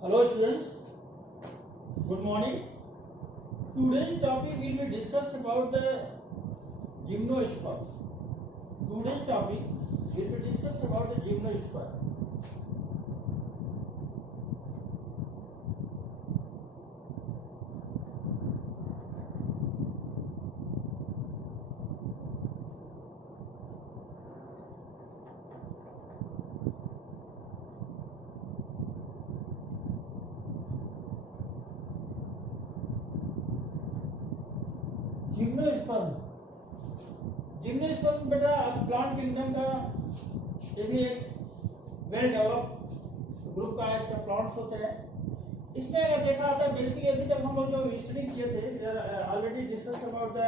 Hello students, good morning. Today's topic will be discussed about the gymnosperm. Today's topic will be discussed about the gymnosperm. Gymnosperm gymnosperm बेटा plant kingdom का ये भी एक well develop group का है। इसका plants होते हैं। इसमें अगर देखा जाता है बेसिकली अभी तक हम लोग जो स्टडी किए थे we are already discussed about the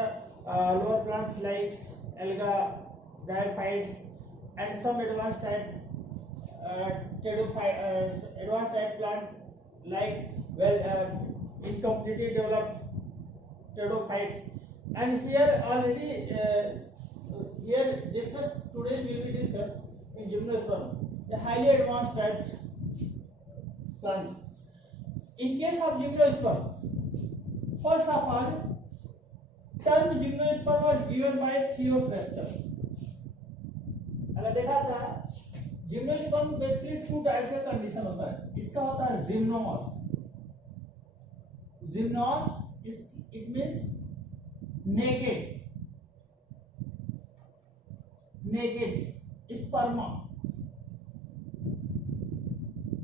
lower plant likes alga bryophytes and some advance type advance type plant like well incompletely developed pteridophytes. And here already here discussed today will be discussed in gymnosperm, a highly advanced type plant. In case of gymnosperm, first of all, term gymnosperm was given by Theophrastus. अगर देखा था gymnosperm basically two types का condition होता है। इसका होता है जिम्नोस it means naked sperma,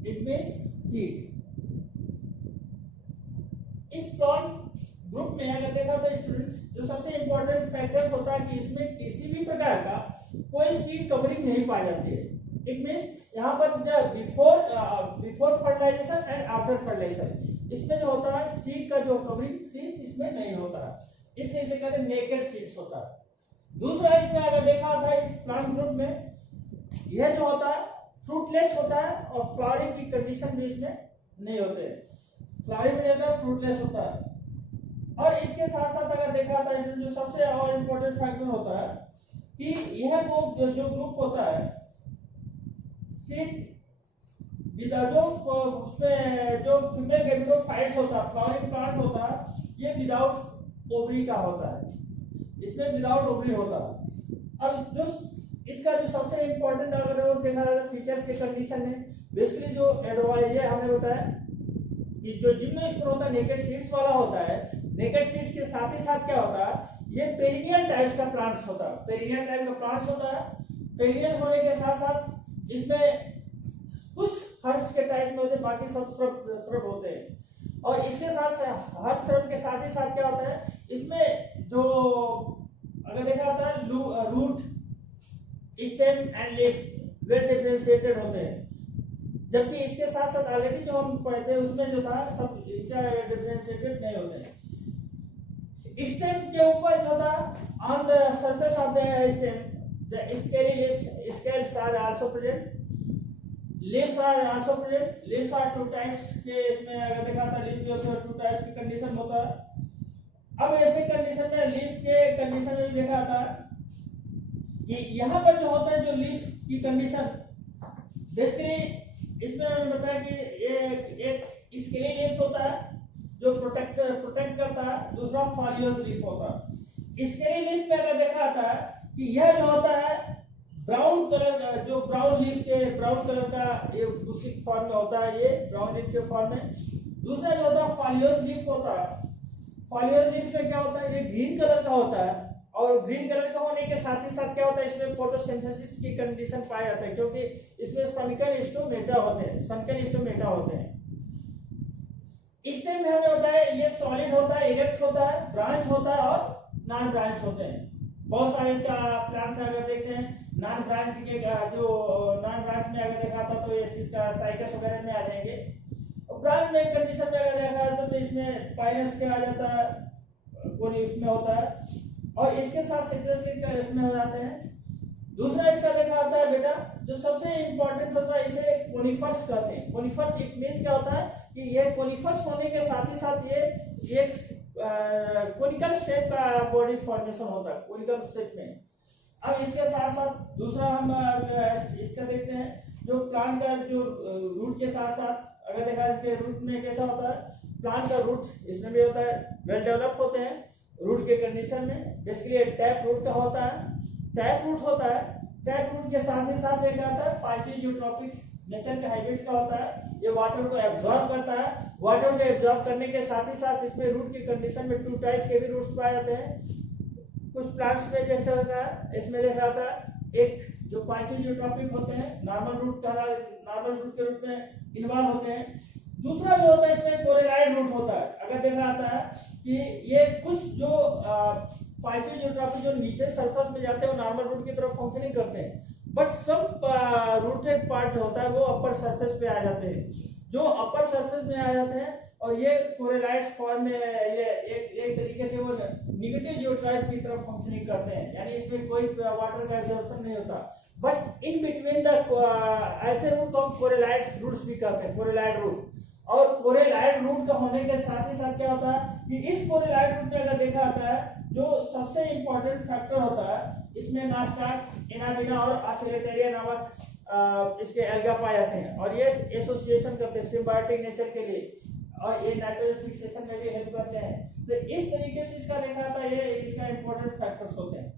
it means seed. इस प्लांट ग्रुप में अगर देखा तो स्टूडेंट्स जो सबसे इंपॉर्टेंट फैक्टर्स होता है कि इसमें किसी भी प्रकार का कोई सीड कवरिंग नहीं पाई जाती है। इट मींस यहाँ पर before fertilization and after fertilization इसमें जो होता है सीड का जो कवरिंग सीड्स इसमें नहीं होता है, इसलिए इसे कहते हैं नेकेड सीड्स होता है। दूसरा इसमें अगर देखा था इस प्लांट ग्रुप में यह जो होता है फ्रूटलेस होता है और फ्लावरिंग की कंडीशन भी इसमें नहीं होते हैं। फ्लावरिंग में होता है फ्रूटलेस होता है। और इसके साथ साथ अगर देखा था इसमें जो सबसे और इम्पोर्टेंट फैक्टर होता है कि यह जो ग्रुप होता है सीड जो उसमें जो फीमेल गैमेटोफाइट्स होता है फ्लावरिंग प्लांट होता है ये विदाउट ओवरी का होता है, इसमें विदाउट ओवरी होता है। अब इसका जो सबसे इम्पोर्टेंट अगर देखा जाए फीचर्स के कंडीशन में बेसिकली जो एडवाइज है हमने बताया कि जो जिम्नोस्पर्म होता है नेकेड सीड्स वाला होता है। नेकेड सीड्स के साथ ही साथ क्या होता है ये पेरिनियल टाइप्स का प्लांट्स होता है, पेरिनियल टाइप का प्लांट्स होता है। पेरिनियल होने के साथ साथ इसमें कुछ हर्ब्स के टाइप में होते हैं, बाकी सब श्रब होते हैं। और इसके साथ हर्ब श्रब के साथ ही साथ क्या होता है इसमें जो अगर देखा जाता है root stem and leaf well differentiated होते हैं, जबकि इसके साथ साथ ऑलरेडी जो हम पढ़े थे उसमें जो था सब डिफरेंशिएटेड नहीं होते हैं। स्टेम के ऊपर जो था on the surface of the stem the scaly leaves scales are also present, leaves are also present. Leaves are two types के इसमें अगर देखा था लीफ जो टू टाइप्स की कंडीशन होता है। अब ऐसे कंडीशन में लीफ के कंडीशन में भी देखा था कि यहाँ पर जो होता है जो लीफ की कंडीशन बेसिकली इसमें मैंने बताया कि एक स्केली लीफ होता है जो प्रोटेक्ट करता है, दूसरा फॉलियोस लीफ होता है। स्केली लीफ में अगर देखा था कि यह जो होता है ब्राउन कलर जो ब्राउन लीफ के ब्राउन कलर का ये उसी फॉर्म में होता है, ये ब्राउन लीफ के फॉर्म में। दूसरा जो होता है फॉलियोस लीफ होता है। फॉलियोस लीफ में क्या होता है ये ग्रीन कलर का होता है और ग्रीन कलर का होने के साथ ही साथ क्या होता है इसमें फोटोसिंथेसिस की कंडीशन पाया जाता है क्योंकि इसमें सनकल स्टोमेटा होते हैं। स्टेम में हमें होता है ये सॉलिड होता है, इरेक्ट होता है, ब्रांच होता है और नॉन ब्रांच होते हैं। बहुत सारे इसका प्लांट्स अगर देखते हैं नॉन ब्रांच के जो नॉन ब्रांच में अगर देखा था तो ये इसका साइकस वगैरह में आ जाएंगे। ब्रांच में कंडीशन में अगर देखा जाता तो इसमें पाइनस के आ जाता है, कोई इसमें होता है और इसके साथ सिट्रस के इसमें हो जाते हैं। दूसरा इसका देखा जाता है बेटा जो सबसे इंपॉर्टेंट होता है इसे कोनिफर्स कहते हैं। कोनिफर्स इट मींस क्या होता है कि ये कोनिफर्स होने के साथ ही साथ ये एक कोनिकल शेप का बॉडी फॉर्मेशन होता है, कोनिकल शेप में। अब इसके साथ साथ दूसरा हम इसका देखते हैं जो प्लांट का जो रूट के साथ साथ अगर देखा इसके रूट में कैसा होता है, प्लांट का रूट इसमें भी होता है, वेल डेवलप होते हैं रूट के कंडीशन में। बेसिकली टैप रूट का होता है, टैप रूट होता है। टैप रूट के साथ ही साथ एक आता है पार्शियल यूट्रोपिक नेचर का हैबिट का होता है, ये वाटर को एब्जॉर्ब करता है। वाटर को एब्जॉर्ब करने के साथ ही साथ इसमें रूट की कंडीशन में 2 टाइप के भी रूट्स पाए जाते हैं। कुछ प्लांट्स में जैसे होता है, इसमें देखा था एक जो पार्शियल यूट्रोपिक होते हैं, नॉर्मल रूट के रूप में इन्वॉल्व होते हैं। दूसरा जो होता है इसमें कोरेलाइड रूट होता है। अगर देखा आता है कि ये कुछ जो पार्शियल यूट्रोपिक जो नीचे सरफेस में जाते हैं वो नॉर्मल रूट की तरफ फंक्शनिंग करते हैं, बट सब रूटेड पार्ट जो होता है वो अपर सरफेस पे आ जाते हैं, जो अपर सरफेस में आ जाते हैं और ये कोरेलाइट फॉर्म में ये एक तरीके से वो नेगेटिव जियोट्रॉइड की तरफ फंक्शनिंग करते हैं, यानी इसमें कोई वाटर का एब्जॉर्प्शन नहीं होता। बट इन बिटवीन द ऐसे रूट को हम कोरेलाइट रूट्स भी कहते हैं, कोरेलाइट रूट। और कोरेलाइट रूट का होने के साथ ही साथ क्या होता है कि इस कोरेलाइट रूट में अगर देखा आता है जो सबसे इंपॉर्टेंट फैक्टर होता है, इसमें नास्टार्च, एनाबिना और आसिलेटेरिया नामक इसके एल्गा पाए जाते हैं, और ये एसोसिएशन करते हैं सिम्बायोटिक नेचर के लिए, और ये नाइट्रोजन फिक्सेशन में भी हेल्प करते हैं। तो इस तरीके से इसका देखा था, ये इसका इंपॉर्टेंट फैक्टर्स होते हैं।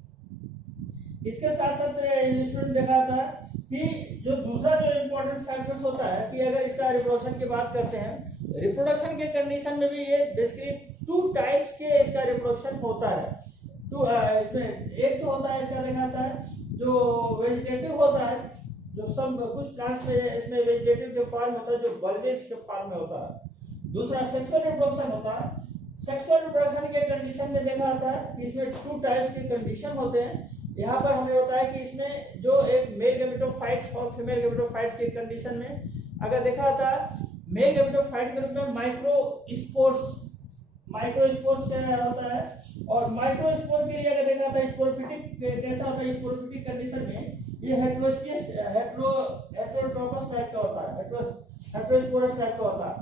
इसके साथ साथ स्टूडेंट देखा था कि जो दूसरा जो इंपॉर्टेंट फैक्टर्स होता है कि अगर इसका रिप्रोडक्शन की बात करते हैं, रिप्रोडक्शन के कंडीशन में भी ये बेसिकली 2 टाइप्स के इसका रिप्रोडक्शन होता है। तो इसमें एक तो होता है इसका देखा है जो वेजिटेटिव होता है, जो सब कुछ प्लांट्स में इसमें वेजिटेटिव के फॉर्म होता है, जो बल्बेज के फॉर्म में होता है। दूसरा सेक्सुअल रिप्रोडक्शन होता है। सेक्सुअल रिप्रोडक्शन के कंडीशन में देखा आता है कि इसमें 2 टाइप्स के कंडीशन होते हैं। यहाँ पर हमें होता है कि इसमें जो एक मेल गैमेटोफाइट्स और फीमेल गैमेटोफाइट्स के कंडीशन में अगर देखा आता है मेल गैमेटोफाइट के रूप में माइक्रोस्पोर्स होता है, और माइक्रोस्पोर के लिए अगर देखा था स्पोरोफिटिक कैसा होता है, स्पोरोफिटिक कंडीशन में ये हेटेरोट्रोपस टाइप का होता है, हेटेरोस्पोरस टाइप का होता है।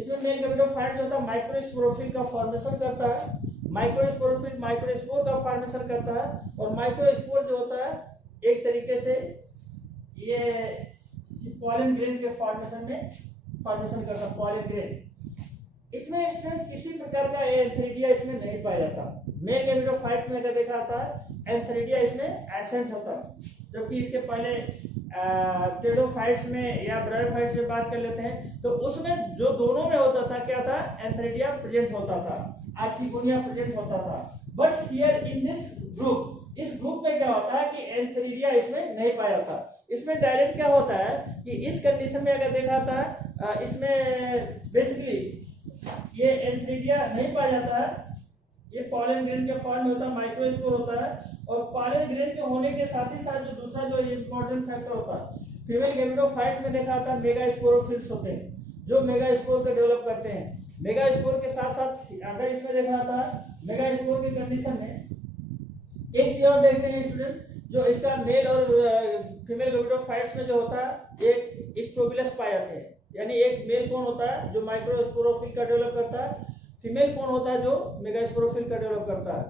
इसमें मेल गैमेटोफाइट जो होता है माइक्रोस्पोरोफिल का फॉर्मेशन करता है, माइक्रोस्पोरोफिल माइक्रोस्पोर का फॉर्मेशन करता है, और माइक्रोस्पोर जो होता है एक तरीके से ये पॉलन ग्रेन के फॉर्मेशन करता है, पॉलन ग्रेन। इसमें स्टूडेंट्स किसी प्रकार का एंथेरिडिया इसमें नहीं पाया जाता। मेल गैमेटोफाइट्स में अगर देखा आता है एंथेरिडिया इसमें एब्सेंट होता है, जबकि इसके पहले टेडोफाइट्स में या ब्रायोफाइट्स में बात कर लेते हैं तो उसमें जो दोनों में होता था क्या था, एंथेरिडिया प्रेजेंट होता था, आर्चिगोनिया प्रेजेंट होता था। But here in this group, इस ग्रुप में क्या होता है कि एंथेरिडिया इसमें नहीं पाया जाता। इसमें डायरेक्ट क्या होता है कि इस कंडीशन में अगर देखा था इसमें बेसिकली ये एंथेरिडिया नहीं पाया जाता है, ये पॉलन ग्रेन के फॉर्म में होता है, माइक्रोस्पोर होता है। और पॉलन ग्रेन के होने के साथ ही साथ जो दूसरा जो इंपॉर्टेंट फैक्टर होता है, फीमेल गैमेटोफाइट्स में देखा था मेगास्पोरोफिल्स होते हैं जो मेगास्पोर को डेवलप करते हैं। मेगास्पोर के साथ साथ अगर इसमें देखा था मेगास्पोर के कंडीशन में एक चीज और देखते हैं स्टूडेंट, जो इसका मेल और फीमेल गैमेटोफाइट्स में जो होता है एक स्ट्रोबिलस पाए जाते हैं, यानी एक मेल कौन होता है जो माइक्रोस्पोरोफिल का डेवलप करता है, फीमेल कौन होता है जो मेगास्पोरोफिल का डेवलप करता है।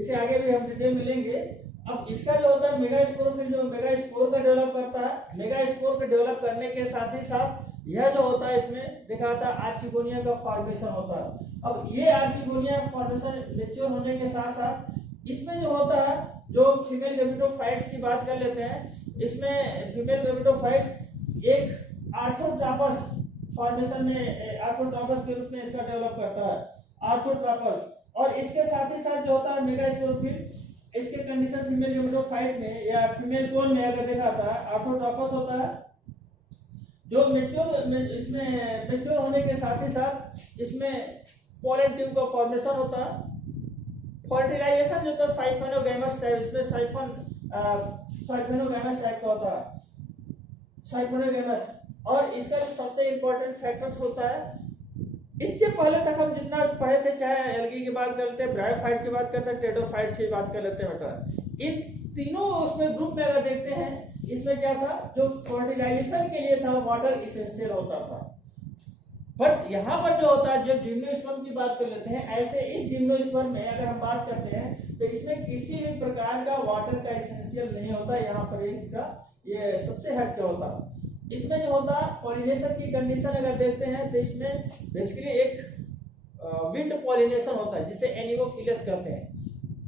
इसे आगे भी हम डिटेल मिलेंगे। अब इसका जो होता है मेगास्पोरोफिल जो मेगास्पोर का डेवलप करता है, मेगास्पोर के डेवलप करने के साथ ही साथ यह जो होता है इसमें देखा था आर्चिगोनिया का फॉर्मेशन होता है। अब ये आर्चिगोनिया फॉर्मेशन मैच्योर होने के साथ साथ इसमें जो होता है जो फीमेल गैमेटोफाइट्स की बात कर लेते हैं, इसमें फीमेल गैमेटोफाइट्स एक आर्थोट्रापस फॉर्मेशन में आर्थोट्रापस के रूप में इसका डेवलप करता है, आर्थोट्रापस। और इसके साथ ही साथ जो होता है मेगास्पोरोफिल, इसके कंडीशन फीमेल गैमेटोफाइट में या फीमेल कोन में अगर देखा था आर्थोट्रापस होता है, जो इसमें मैच्योर होने के साथ ही साथ इसमें पॉलन ट्यूब का फॉर्मेशन होता है। फर्टिलाइजेशन जो होता है साइफोनोगैमस टाइप, इसमें साइफोनोगैमस टाइप का होता है, साइफोनोगैमस। और इसका जो सबसे इंपॉर्टेंट फैक्टर होता है, इसके पहले तक हम जितना पढ़े थे, चाहे एल्गी की बात कर लेते हैं, ब्रायोफाइट की बात करते हैं, टेडोफाइट्स की बात कर लेते हैं बेटा, इन तीनों उसमें ग्रुप में अगर देखते हैं इसमें क्या था, जो फर्टिलाइजेशन के लिए था वाटर इसेंशियल होता था। बट यहाँ पर जो होता है जब जिम्नोस्पर्म की बात कर लेते हैं, ऐसे इस जिम्नोस्पर्म में अगर हम बात करते हैं तो इसमें किसी भी प्रकार का वाटर का इसेंशियल नहीं होता। यहाँ पर इसका ये सबसे हट के होता है। इसमें जो होता है पॉलिनेशन की कंडीशन अगर देखते हैं तो इसमें बेसिकली एक विंड पॉलिनेशन होता है जिसे एनिमोफिलस कहते हैं,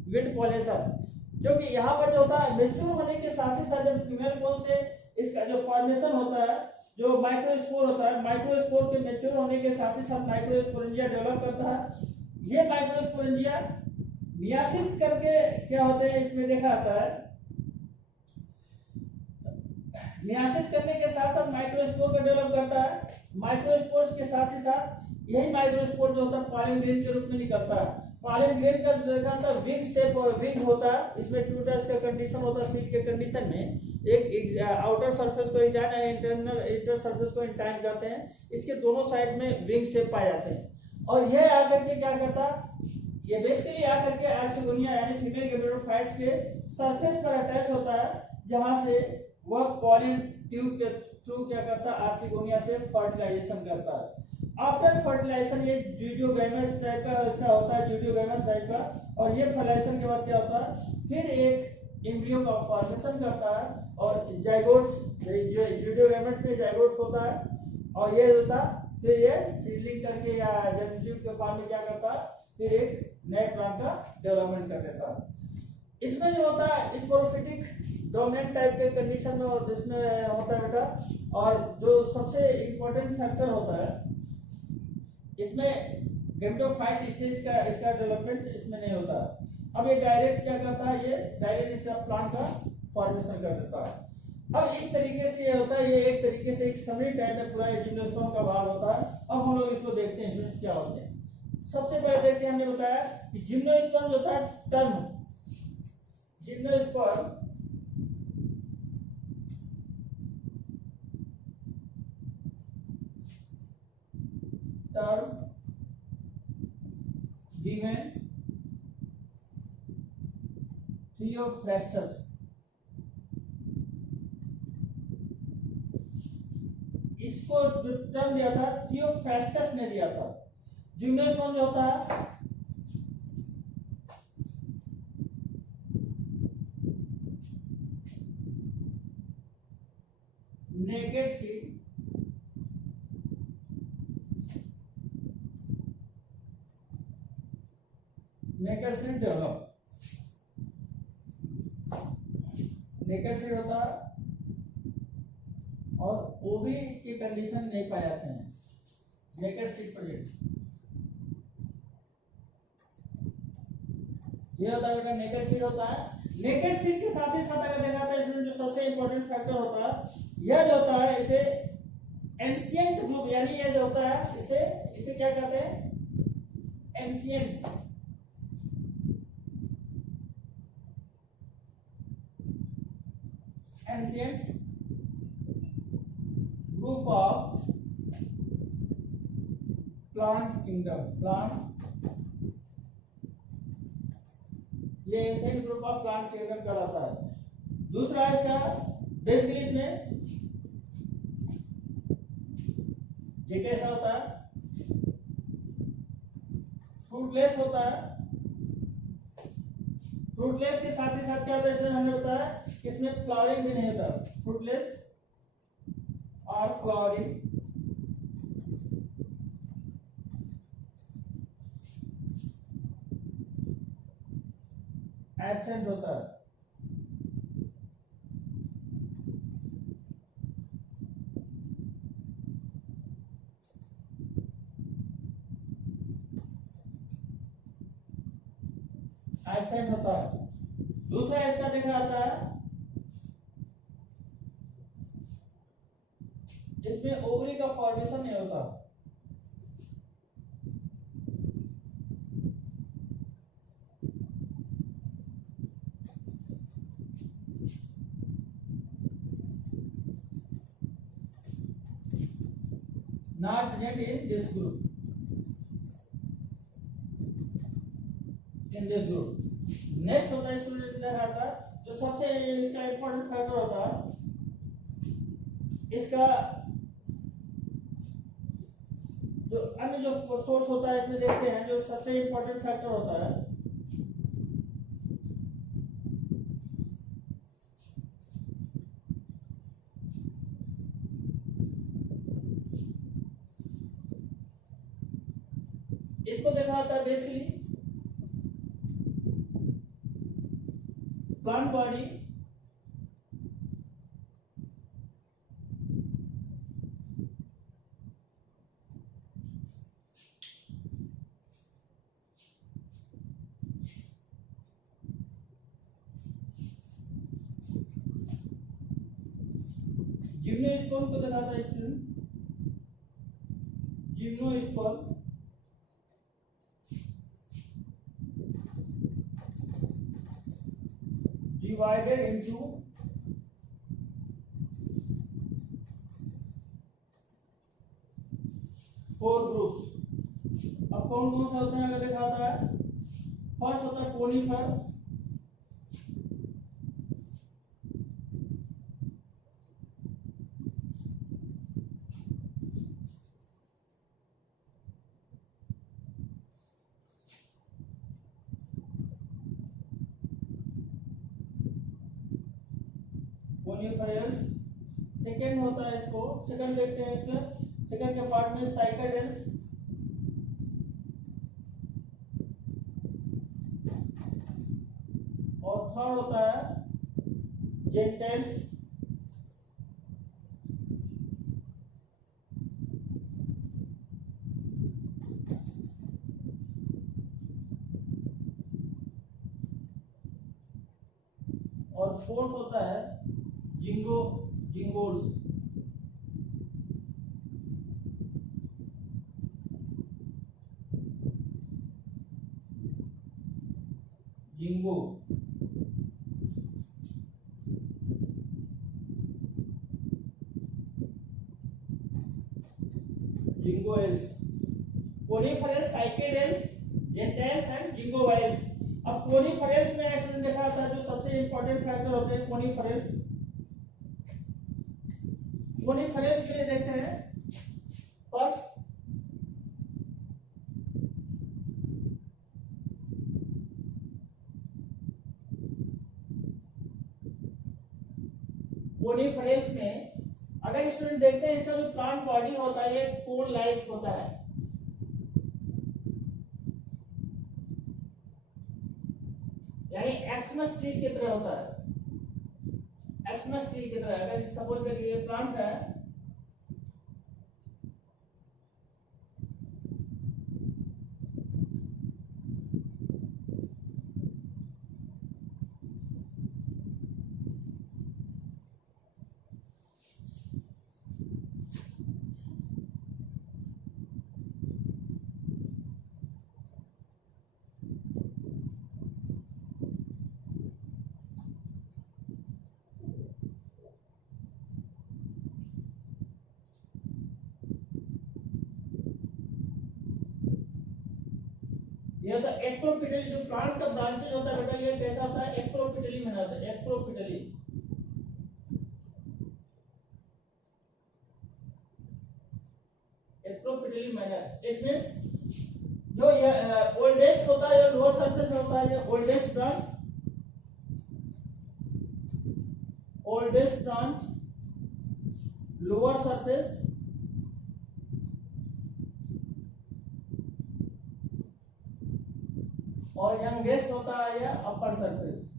विंड पॉलिनेशन। क्योंकि यहाँ पर जो होता है मेच्योर होने के साथ ही साथ जब फीमेल कोन से इसका जो फॉर्मेशन होता है, जो माइक्रोस्पोर होता है, माइक्रोस्पोर के मेच्योर होने के साथ ही साथ माइक्रोस्पोरेंजिया डेवलप करता है। ये माइक्रोस्पोरेंजिया मियासिस करके क्या होते हैं इसमें देखा जाता है, मियासिस करने के साथ साथ माइक्रोस्पोर का डेवलप करता है। माइक्रोस्पोर्स के साथ ही साथ यही माइक्रोस्पोर जो होता है पॉलन ग्रेन के रूप में निकलता है। पॉलन ग्रेन का देखा था विंग शेप विंग होता है, इसमें ट्यूटर्स का कंडीशन होता है। सीड के कंडीशन में एक आउटर सरफेस को इंटाइन और इंटर सरफेस को इंटाइन करते हैं। इसके दोनों साइड में विंग शेप पाए जाते हैं और यह आकर के क्या करता है, ये बेसिकली आकर के आर्चिगोनिया यानी फीमेल गेमेटोफाइट्स के सरफेस पर अटैच होता है, जहां से वह पॉलिन ट्यूब के थ्रू क्या करता है आर्चिगोनिया से फर्टिलाइजेशन करता है। आफ्टर फर्टिलाइजेशन ये जूडियोगैमस टाइप का इसका होता है, जूडियोगैमस टाइप का। और ये फर्टिलाइजेशन के बाद क्या होता है, फिर एक एम्ब्रियो का फॉर्मेशन करता है और जाइगोट, जो जूडियोगैमस में जाइगोट होता है और ये होता है फिर ये सीडलिंग करके या जर्म के फॉर्म में क्या करता है, फिर एक नए प्लांट का डेवलपमेंट कर देता है। इसमें जो होता है स्पोरोफिटिक डोमिनेंट टाइप के कंडीशन में और इसमें होता है बेटा। और जो सबसे इम्पोर्टेंट फैक्टर होता है इसमें गेमेटोफाइट स्टेज का इसका डेवलपमेंट इसमें नहीं होता। अब ये डायरेक्ट क्या करता है, ये डायरेक्ट इसका प्लांट का फॉर्मेशन कर देता है। अब इस तरीके से ये होता है, ये एक तरीके से एक समरी टाइप में पूरा जिम्नोस्पर्म का भाग होता है। अब हम लोग इसको देखते हैं इसमें क्या होते हैं। सबसे पहले देखते हैं, हमने बताया कि जिम्नोस्पर्म जो होता है term, gymnosperm term given Theophrastus, इसको जो टर्म दिया था थियोफ्रास्टस ने दिया था। जिम्नोस्पर्म जो होता है naked seed, naked seed develop, naked seed होता है और ओवी की कंडीशन नहीं पाए जाते हैं नेकेड सीड प्रोजेक्ट। ये होता है बेटा नेकेड सीड होता है। नेकेड सीड के साथ ही साथ अगर देखा जाए इसमें जो सबसे इंपॉर्टेंट फैक्टर होता है यह जो होता है इसे एंशिएंट ग्रुप, यानी ये जो होता है इसे क्या कहते हैं, ancient ancient group of plant kingdom, plant, ये ancient group of plant kingdom कहलाता है। दूसरा इसका बेसिकली इसमें ये कैसा होता है, फ्रूटलेस होता है। फ्रूटलेस के साथ ही साथ क्या होता है इसमें हमने बताया कि इसमें फ्लावरिंग भी नहीं होता, फ्रूटलेस और फ्लावरिंग एब्सेंट होता है। एब्सेंट होता है। दूसरा इसका देखा जाता है इसमें ओवरी का फॉर्मेशन नहीं होता। Not present in this group, in this group। Next होता है स्टूडेंट देखा था जो सबसे इसका इंपॉर्टेंट फैक्टर होता है इसका जो अन्य जो सोर्स होता है इसमें देखते हैं जो सबसे इंपॉर्टेंट फैक्टर होता है इसको देखा होता है बेसिकली प्लांट बॉडी जिम्नोस्पर्म को देखा था student, gymnosperm divided into 4 groups. अब कौन कौन से होते हैं अगर दिखाता है, फर्स्ट होता है कोनिफर, कोनिफेरस। सेकंड होता है इसको, सेकंड देखते हैं इसमें, सेकंड के पार्ट में साइकाडेल्स, और थर्ड होता है जेंटेल्स, और फोर्थ होता है ginkgoales. Ginkgo ginkgoales, coniferous, cycadales, gnetales and ginkgoales. अब कोनिफेरस में एक्शन देखा था, जो सबसे इंपॉर्टेंट फैक्टर होते हैं कोनिफेरस। कोनिफेरस के लिए देखते हैं फर्स्ट कोनिफेरस में अगर स्टूडेंट देखते हैं, इसका जो प्लांट बॉडी होता है ये कोन लाइक होता है, यानी एक्समस ट्री की तरह होता है। एक्समस ट्री की तरह अगर सपोज करिए ये प्लांट है, ये होता है एक्टोपिटली। जो प्लांट का ब्रांचेज होता है बेटा, ये कैसा होता है, एक्टोपिटली में होता है, एक्टोपिटली। एक्टोपिटली मैनर, इट मींस जो ये ओल्डेस्ट होता है, ये लोअर सरफेस होता है, ये oldest branch, oldest branch lower surface, और यंगेस्ट होता है ये अपर सरफेस।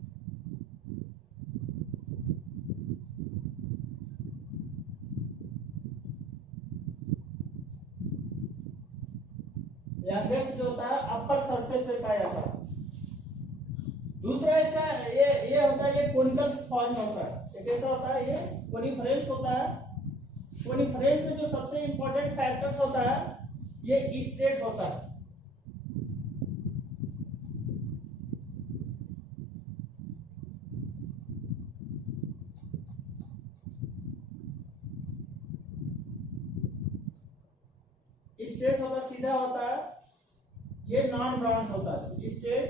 यंगेस्ट जो होता है अपर सरफेस पे पाया जाता है। दूसरा इसका ये होता है, ये कोनिकल फॉर्म होता है। ये कैसा होता है, ये कोनिफेरस होता है। कोनिफेरस में जो सबसे इंपॉर्टेंट फैक्टर्स होता है, ये स्ट्रेट होता है। स्ट्रेट होता है, सीधा होता है। ये नॉन ब्रांच होता है, स्ट्रेट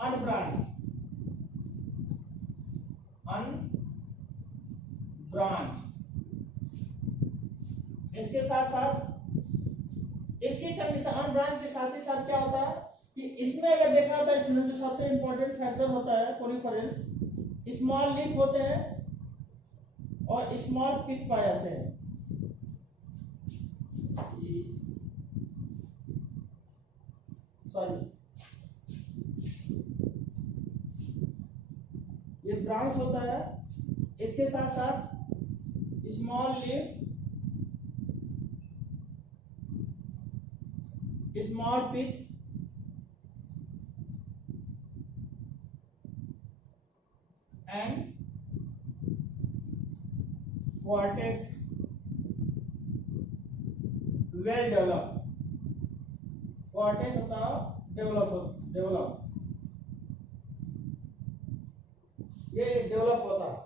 अनब्रांच, अनब्रांच। इसके साथ साथ इसकी कंडीशन अनब्रांच के साथ ही साथ क्या होता है कि इसमें अगर देखा होता है स्टूडेंट, जो सबसे इंपॉर्टेंट फैक्टर होता है कोनिफेरस, स्मॉल लीफ होते हैं और स्मॉल पिक पाए जाते हैं। सॉरी, ये ब्रांच होता है, इसके साथ साथ small leaf, small pith, and vertex well develop. Vertex होता है डेवलप, ये डेवलप होता है।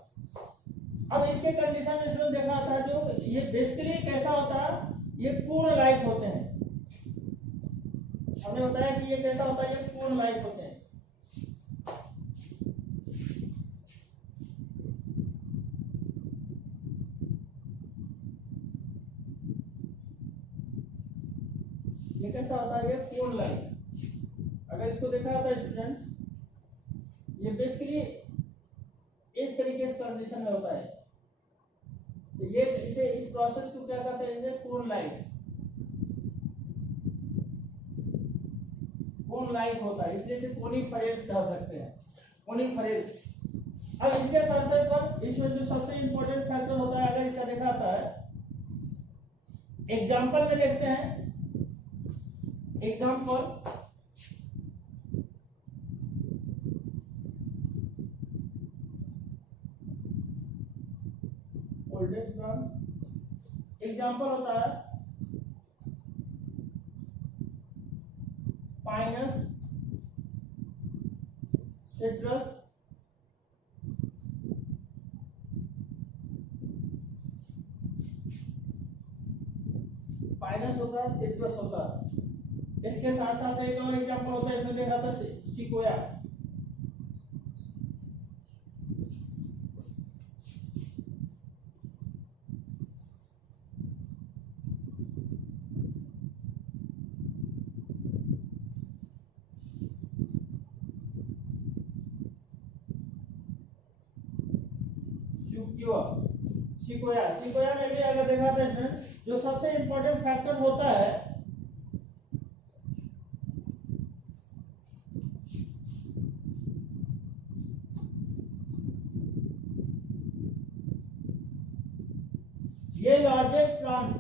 अब इसके कंडीशन में जो देखा था, जो ये बेसिकली कैसा होता है, ये पूर्ण लाइफ होते हैं। हमने बताया कि ये कैसा होता है, ये पूर्ण लाइफ होते हैं। ये कैसा होता है, ये पूर्ण लाइफ। अगर इसको देखा जाता है स्टूडेंट्स, ये बेसिकली इस तरीके से कंडीशन में होता है। तो ये इसे इस प्रोसेस को क्या कहते हैं, पूर्ण लाइफ, पूर्ण लाइफ होता है, इसलिए इसे कोनिफेरस कह सकते हैं, कोनिफेरस। अब इसके सरफेस पर इसमें जो सबसे इंपॉर्टेंट फैक्टर होता है, अगर इसका देखा जाता है, एग्जांपल में देखते हैं। एग्जांपल, ओल्डेस्ट ब्रांच, एग्जांपल होता है पाइनस, सिट्रस, पाइनस होता है, सिट्रस होता है। इसके साथ साथ एक और एग्जांपल होता है, इसमें देखा था सिकोया। सिकोया में भी अगर देखा था इसमें जो सबसे इंपॉर्टेंट फैक्टर होता है, ये largest plant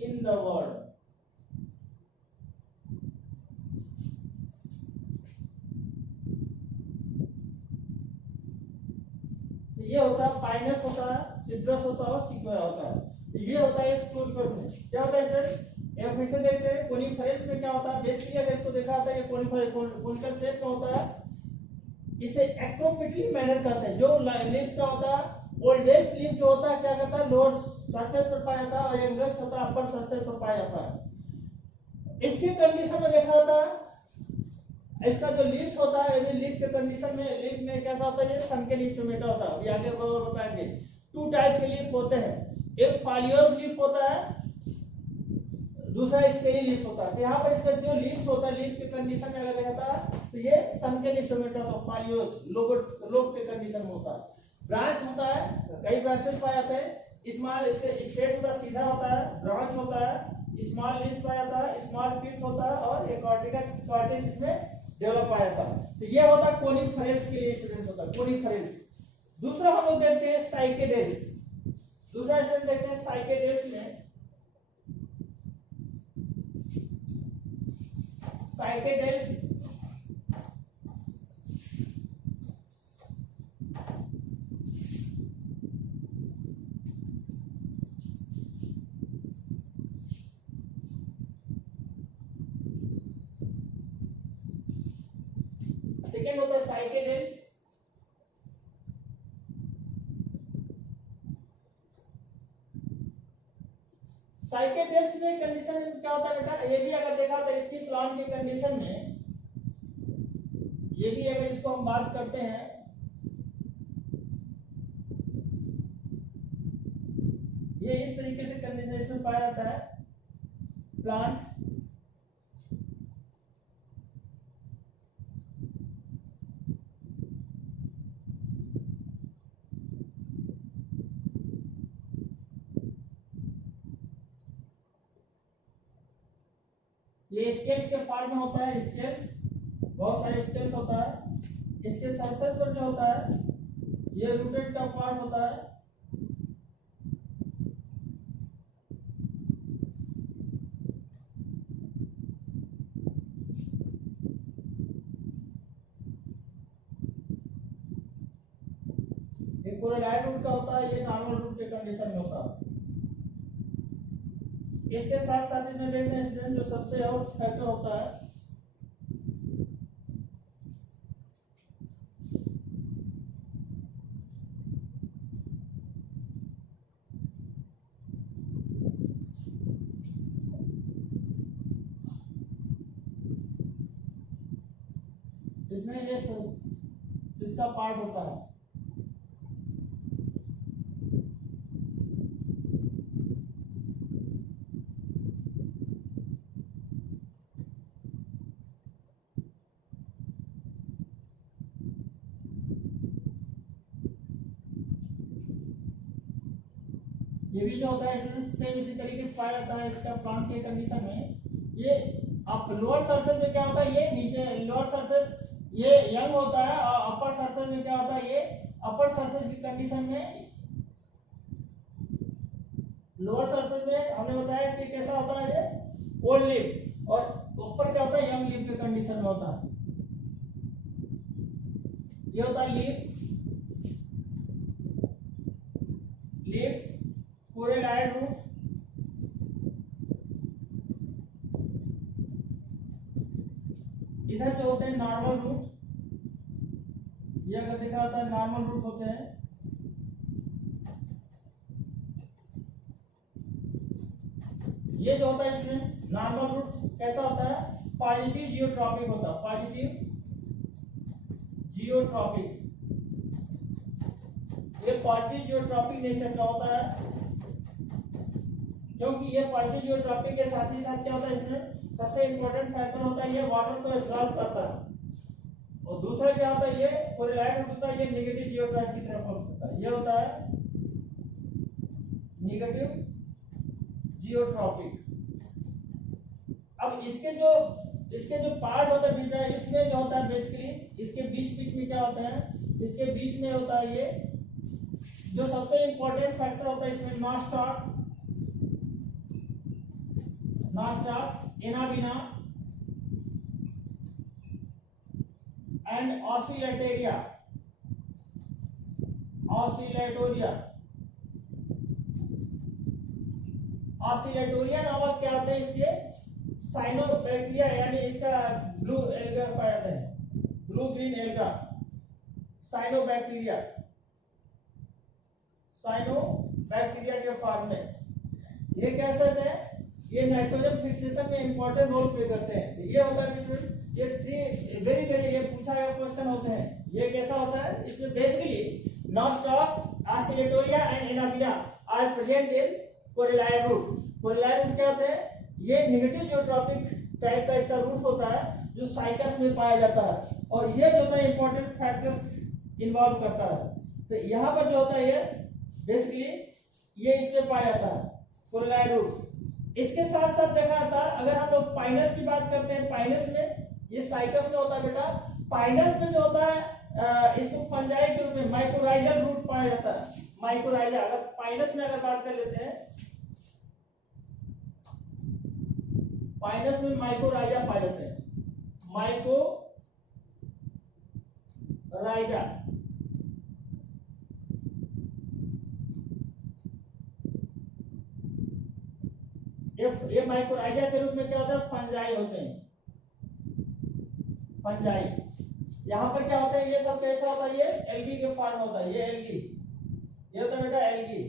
in the world. ये होता है पाइनस होता है, सिट्रस होता है, सिकोया होता है। ये होता है इस कोनिफर में क्या होता है सर, ये फिर से देखते हैं कोनिफेरस में क्या होता है। बेसिकली अगर इसको देखा जाता है, ये कोनिकल शेप में होता है, इसे एक्रोपिटली मैनर कहते हैं। जो लीव्स का होता है, ओल्डेस्ट लीफ जो होता है क्या करता है, लोअर सरफेस पर पाया जाता है, और यंगेस्ट होता है अपर सरफेस पर पाया जाता है। इसके कंडीशन में देखा होता है, इसका जो लीव्स होता है, ये लीफ के कंडीशन में, लीफ में कैसा होता है, ये संकेल स्टोमेटा होता है। अभी आगे बताएंगे। टू टाइप्स के लीफ होते हैं, एक फॉलियोज लीफ होता है, दूसरा स्केली लीफ होता है। तो यहाँ पर इसका जो लीफ होता है, लीफ के कंडीशन में अगर रहता है तो ये संकेल स्टोमेटा होता है, फॉलियोज लोब के कंडीशन में होता है। ब्रांच होता है, कई ब्रांचेस पाए जाते हैं। स्मॉल स्ट्रेट होता है, सीधा होता है, ब्रांच होता है, स्मॉल लीफ पाया जाता है, स्मॉल पिथ होता है, और एक कॉर्टेक्स इसमें डेवलप पाया जाता है। तो ये होता है कोनिफेरस के लिए स्टूडेंट्स होता है, कोनिफेरस। दूसरा हम लोग देखते हैं साइकेडेल्स। दूसरा स्टूडेंट देखते हैं साइकेडेल्स में, साइकेडेल्स सेकेंड होता है साइकेडेल्स। साइकेडेल्स में कंडीशन में क्या होता है बेटा, ये भी अगर देखा तो इसकी प्लांट की कंडीशन में, ये भी अगर इसको हम बात करते हैं, ये इस तरीके से कंडीशन इसमें पाया जाता है। प्लांट ये स्केल्स के फॉर्म में होता है, स्केल्स, बहुत सारे स्केल्स होता है। इसके सरफेस पर जो होता है ये रूटेड का पार्ट होता है। एक कोरेलाइट रूट का होता है, ये नॉर्मल रूट के कंडीशन में होता है। इसके साथ साथ इसमें देखते हैं स्टूडेंट जो सबसे और फैक्टर होता है इसमें ये इसका पार्ट होता है। ये भी जो होता है स्टूडेंट सेम इसी तरीके से पाया जाता है इसका प्लांट के कंडीशन में। ये आप लोअर सरफेस में क्या होता है, ये नीचे लोअर सरफेस ये यंग होता है, और अपर सरफेस में क्या होता है, ये अपर सरफेस की कंडीशन में, लोअर सरफेस में हमने बताया कि कैसा होता है ये ओल्ड लीफ, और ऊपर क्या होता है यंग लीफ के कंडीशन में होता है। ये होता है लीफ कोरेलाइट रूट, इधर जो होते हैं नॉर्मल रूट, ये अगर देखा होता है नॉर्मल रूट होते हैं। ये जो होता है स्टूडेंट नॉर्मल रूट कैसा होता है, पॉजिटिव जियोट्रॉपिक होता है, पॉजिटिव जियोट्रॉपिक। ये पॉजिटिव जियोट्रॉपिक नेचर का होता है, क्योंकि ये पॉजिटिव जियोट्रॉपिक के साथ ही साथ क्या होता है इसमें सबसे इंपॉर्टेंट फैक्टर होता है ये वाटर को एब्जॉर्ब करता है। और दूसरा क्या होता है, ये कोरेलाइट रूट होता है, ये नेगेटिव जियोट्रॉपिक की तरफ होता है, ये होता है नेगेटिव जियोट्रॉपिक। अब इसके जो पार्ट होता है बीच में, इसमें जो होता है बेसिकली इसके बीच में क्या होता है, इसके बीच में होता है ये जो सबसे इंपॉर्टेंट फैक्टर होता है इसमें नॉस्टॉक, एनाबिना एंड ऑसिलेटोरिया नामक क्या होते हैं इसके साइनोबैक्टीरिया, यानी इसका ब्लू एल्गा पाया जाता है, ब्लू ग्रीन एल्गा, साइनोबैक्टीरिया के फॉर्म में। ये क्या कहते हैं, ये नाइट्रोजन फिक्सेशन में इंपॉर्टेंट रोल प्ले करते हैं। ये होता है ये थ्री वेरी ये पूछा गया क्वेश्चन होते हैं। ये कैसा होता है, इसमें basically Nostoc, Oscillatoria and Anabaena are present in coralloid root. Coralloid root क्या होते हैं, ये नेगेटिव जियोट्रॉपिक टाइप का इसका रूट होता है जो साइकस में पाया जाता है, और ये जो होता है इंपॉर्टेंट फैक्टर्स इन्वॉल्व करता है। तो यहाँ पर जो होता है ये बेसिकली ये इसमें पाया जाता है कोरेलाइट रूट। इसके साथ साथ देखा जाता है अगर हम लोग पाइनस की बात करते हैं, पाइनस में ये साइकस में होता है बेटा, पाइनस में जो होता है इसको फंजाई के रूप में माइकोराइजल रूट पाया जाता है। माइकोराइजा अगर पाइनस में अगर बात कर लेते हैं, पाइनस में माइकोराइजा पाए जाते हैं, माइकोराइजा। ये माइकोराइजा के रूप में क्या होता है, फंजाई होते हैं, फंजाई। यहाँ पर क्या होता है, ये सब कैसा होता है, ये एल्गी के फॉर्म होता है, ये एल्गी, ये होता है बेटा एल्गी।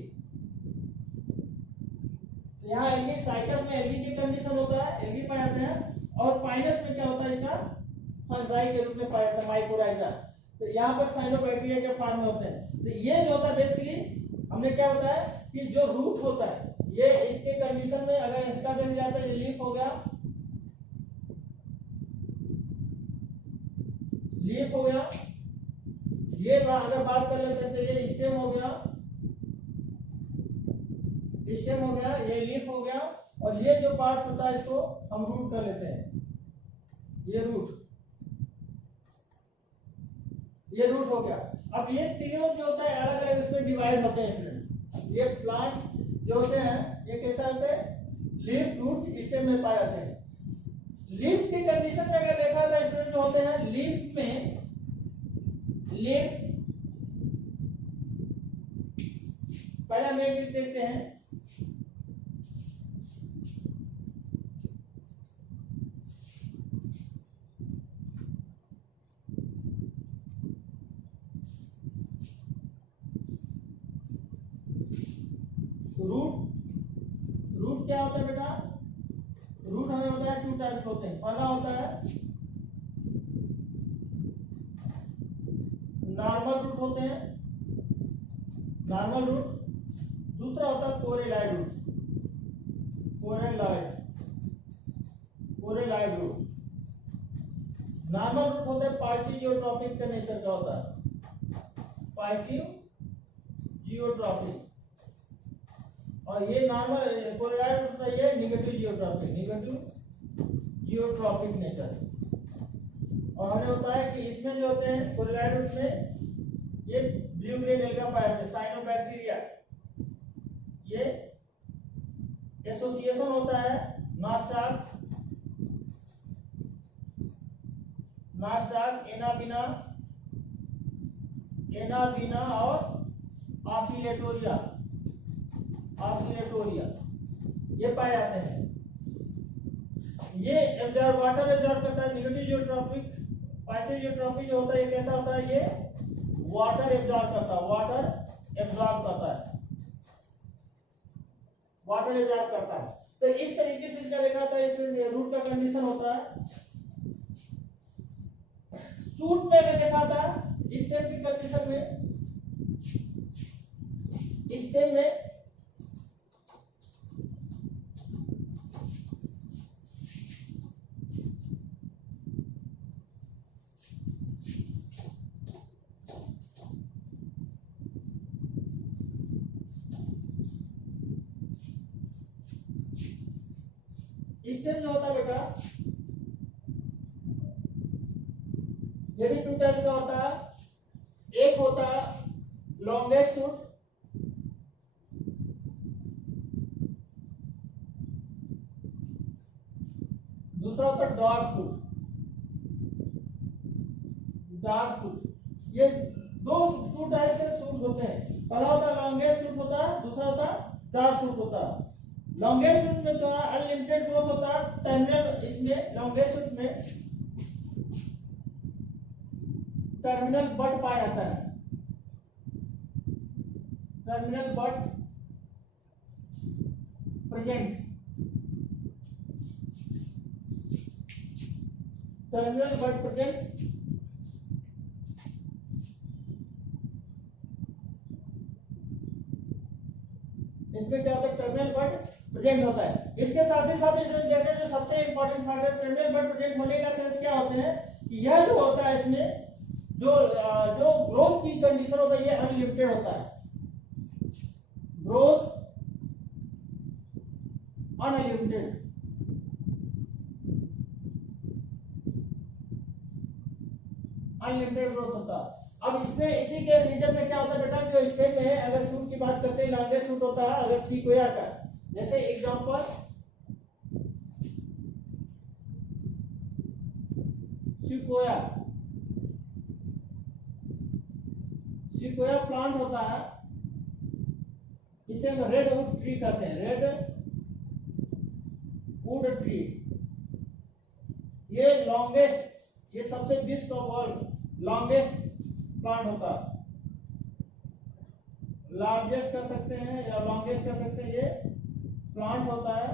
तो यहाँ एल्गी साइकस में एल्गी की कंडीशन होता है, एल्गी पाए जाते हैं, और पाइनस में क्या होता है इसका फंजाई के रूप में पाया जाता है, माइकोराइजा। तो यहाँ पर साइनोबैक्टीरिया के फॉर्म में होते हैं। तो ये जो होता है बेसिकली हमने क्या बताया कि जो रूट होता है ये इसके कंडीशन में अगर इसका बन जाता है, ये लीफ हो गया, लीफ हो गया, ये अगर बात कर लेते हैं तो ये स्टेम हो गया, स्टेम हो गया, ये लीफ हो गया, और ये जो पार्ट होता है इसको हम रूट कर लेते हैं, ये रूट हो गया। अब ये तीनों जो होता है अलग अलग इसमें डिवाइड होते हैं स्टूडेंट। ये प्लांट जो होते हैं ये कैसा होते हैं, लीफ रूट स्टेम में पाए जाते हैं। लीफ की कंडीशन में अगर देखा जाए स्टूडेंट जो होते हैं लीफ में, लीफ पहले हम एक चीज देखते हैं, रूट क्या होता है बेटा, रूट हमें होता है 2 टाइप्स होते हैं। पहला होता है नॉर्मल रूट होते हैं, नॉर्मल रूट। दूसरा होता है कोरेलाइड रूट, कोरेलाइड रूट। नॉर्मल रूट होता है पॉजिटिव जियोट्रॉपिक का नेचर का होता है, पॉजिटिव जियोट्रॉपिक। और ये नॉर्मल कोरेलाइड रूट होता है ये नेगेटिव जियोट्रॉपिक नेचर। और हमें होता है कि इसमें जो होते हैं कोरेलाइड रूट में ये ब्लू ग्रीन एल्गा पाए जाते हैं, साइनोबैक्टीरिया। ये एसोसिएशन होता है नॉस्टाक, एनाबिना और ऑसिलेटोरिया, ये पाए जाते हैं। ये एब्जॉर्ब वाटर एब्जॉर्ब करता है, नेगेटिव जियोट्रॉपिक। पॉजिटिव जियोट्रॉपिक जो होता है ये कैसा होता है, ये वाटर एब्जॉर्ब करता है, वाटर एब्जॉर्ब करता है। तो इस तरीके से इसका देखा था इसमें रूट का कंडीशन होता है। सूट में मैं देखा था स्टेम की कंडीशन में, स्टेम में स्टेम जो होता है बेटा ये भी 2 टाइप का होता है। एक होता है लॉन्गेस्ट रूट, दूसरा होता है डॉर्क रूट। ये दो टाइप के सूट होते हैं। पहला होता है लॉन्गेस्ट रूट होता है, दूसरा होता है डॉर्क रूट होता है। लॉन्गेस्ट रूट में थोड़ा अनलिमिटेड ग्रोथ होता है, टर्मिनल, इसमें लॉन्गेस्ट रूट में टर्मिनल बड पाया जाता है, टर्मिनल बड प्रेजेंट, इसमें क्या होता है, टर्मिनल बड प्रेजेंट होता है। इसके साथ ही साथ जो कहते हैं जो सबसे इंपॉर्टेंट फैक्टर टर्मिनल बड प्रेजेंट होने का सेंस क्या होते हैं कि यह जो होता है इसमें जो ग्रोथ की कंडीशन होता है ये अनलिमिटेड होता है, ग्रोथ अनलिमिटेड, ग्रोथ होता है। अब इसमें इसी के रीजन में क्या होता है बेटा, जो स्टेम में अगर सूट की बात करते हैं लॉन्गेस्ट सूट होता है अगर सीक्वेया का, जैसे एग्जांपल सिक्वेया प्लांट होता है, इसे हम रेड वुड ट्री कहते हैं, रेड वुड ट्री। ये लॉन्गेस्ट, ये सबसे best of all longest plant होता है, लार्जेस्ट कर सकते हैं या लॉन्गेस्ट कर सकते हैं। ये प्लांट होता है,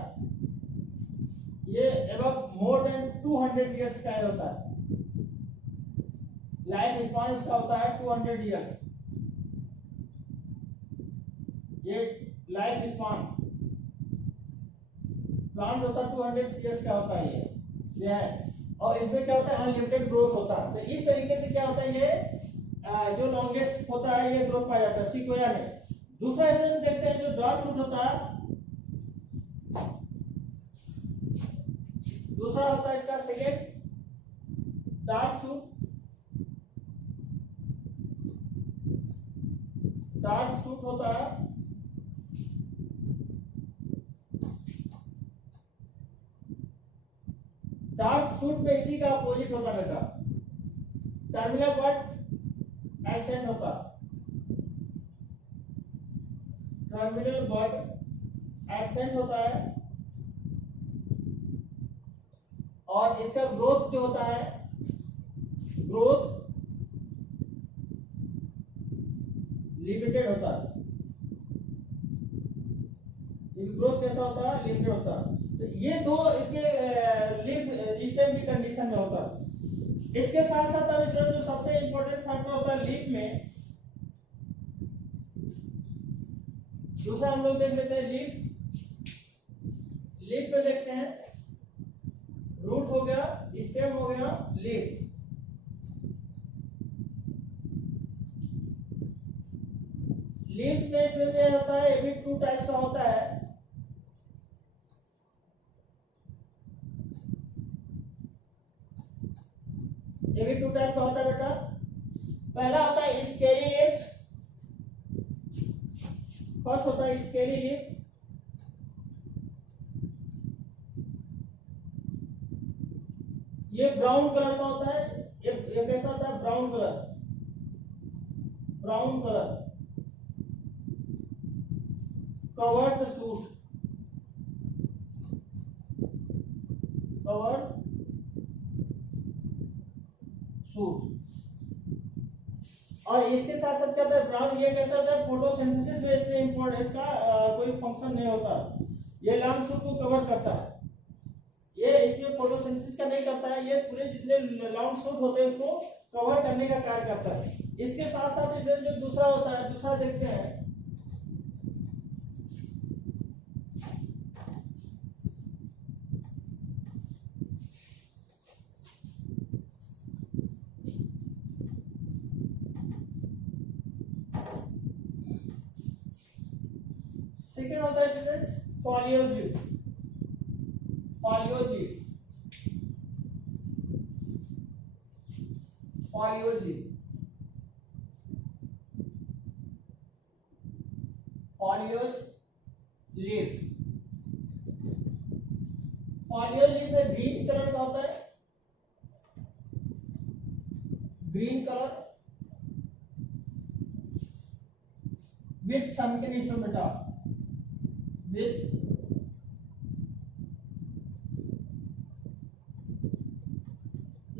ये अबव मोर देन 200 इयर्स का होता है, लाइफ स्पान इसका होता है 200 इयर्स। ये लाइफ स्पान प्लांट होता है 200 इयर्स का होता है ये है। और इसमें क्या होता है, अनलिमिटेड ग्रोथ होता है। तो इस तरीके से क्या होता है, ये जो लॉन्गेस्ट होता है ये ग्रोथ पाया जाता है सिक्वेया में। दूसरा इसमें देखते हैं जो डॉर्क रूट होता है, दूसरा होता है इसका second dark suit. Dark suit होता है डार्क सूट में इसी का अपोजिट होता है बेटा टर्मिनल बट एब्सेंट होता। टर्मिनल बट एब्सेंट होता है और इसका ग्रोथ जो होता है ग्रोथ लिमिटेड होता है। ग्रोथ कैसा होता है लिमिटेड होता है। तो ये दो इसके लीफ स्टेम की कंडीशन में होता है। इसके साथ साथ अब इसमें जो सबसे इंपॉर्टेंट फैक्टर होता है लीफ में, दूसरा हम लोग देख लेते हैं लीफ। लीफ पे देखते हैं रूट हो गया, स्टेम हो गया, लीफ। लीव्स में इसमें ये होता है ये भी टू टाइप्स का होता है। ये भी टू टाइप का होता है बेटा। पहला होता है स्केली लीव्स। फर्स्ट होता है स्केली लीफ। ये ब्राउन कलर का होता है। ये कैसा होता है brown colour. Brown colour covered suit. Covered suit. और इसके साथ साथ क्या होता है ब्राउन, ये कैसा होता है फोटोसिंथेसिस में इसमें इंपॉर्टेंट का कोई फंक्शन नहीं होता। ये लॉन्ग सूट को कवर करता है। ये इसमें फोटोसिंथेसिस का नहीं करता है। ये पूरे जितने लॉन्ग सूट होते हैं उसको कवर करने का कार्य करता है। इसके साथ साथ इसमें जो दूसरा होता है, दूसरा देखते हैं सेकेंड होता है student foliose leaf. Foliose leaf. Foliose leaf. Foliose leaves. Foliose leaf में ग्रीन कलर का होता है। Green colour with sunken stomata. With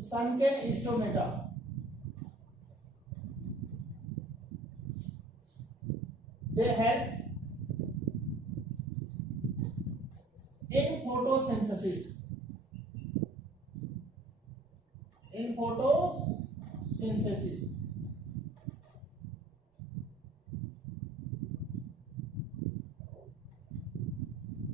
sunken stomata. They help in photosynthesis. In photosynthesis.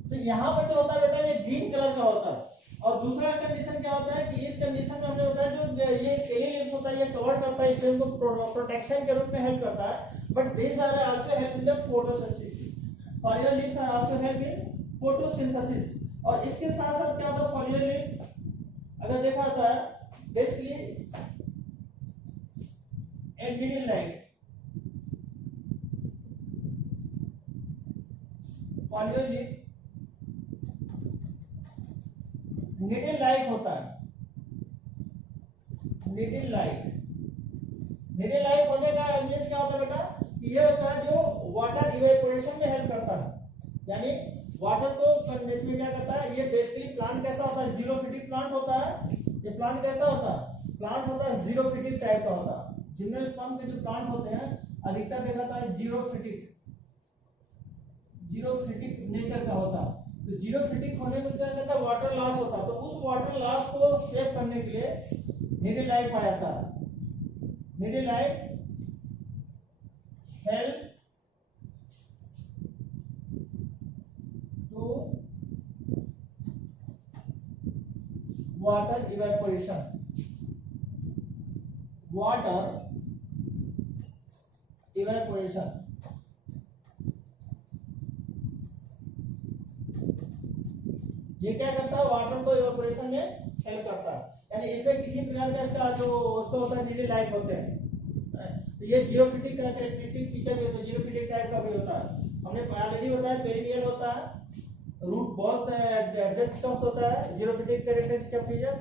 तो यहाँ पर जो होता है बेटा ये ग्रीन कलर का होता है। और दूसरा कंडीशन क्या होता है कि इस कंडीशन में हमने होता है जो ये स्केली लीव्स होता है ये कवर करता है, इससे हमको प्रोटेक्शन के रूप में हेल्प करता है। But these are also help in the photosynthesis. Foliar leaves are also help in photosynthesis. और इसके साथ साथ क्या होता है foliar leaf अगर देखा जाता है basically a needle like foliar leaf needle like होता है। needle like होने का मींस क्या होता है बेटा, ये होता है जो वाटर इवेपोरेशन में हेल्प करता है। यानी वाटर को कंडेंस में क्या करता है, ये बेसिकली प्लांट कैसा होता है जीरोफिटिक प्लांट होता है। ये प्लांट कैसा होता है, प्लांट होता है जीरोफिटिक टाइप का होता है। जिम्नोस्पर्म के जो प्लांट होते हैं अधिकतर देखा था जीरोफिटिक नेचर का होता है। तो जीरोफिटिक होने में क्या कहता है वाटर लॉस होता है। तो उस वाटर लॉस को सेव करने के लिए नीडल लाइक पाया जाता है। Needle like help to water evaporation. Water evaporation. ये क्या करता है, वाटर को इवेपोरेशन में हेल्प करता है, यानी इसमें किसी प्रकार का इसका जो उसको होता है नीले लाइक होते हैं। तो ये जियोफिटिक का कैरेक्टरिस्टिक फीचर भी होता है, जियोफिटिक टाइप का भी होता है। हमने ऑलरेडी बताया पेरिनियल होता है, रूट बहुत डेप्थ तक होता है, जियोफिटिक कैरेक्टरिस्टिक का फीचर।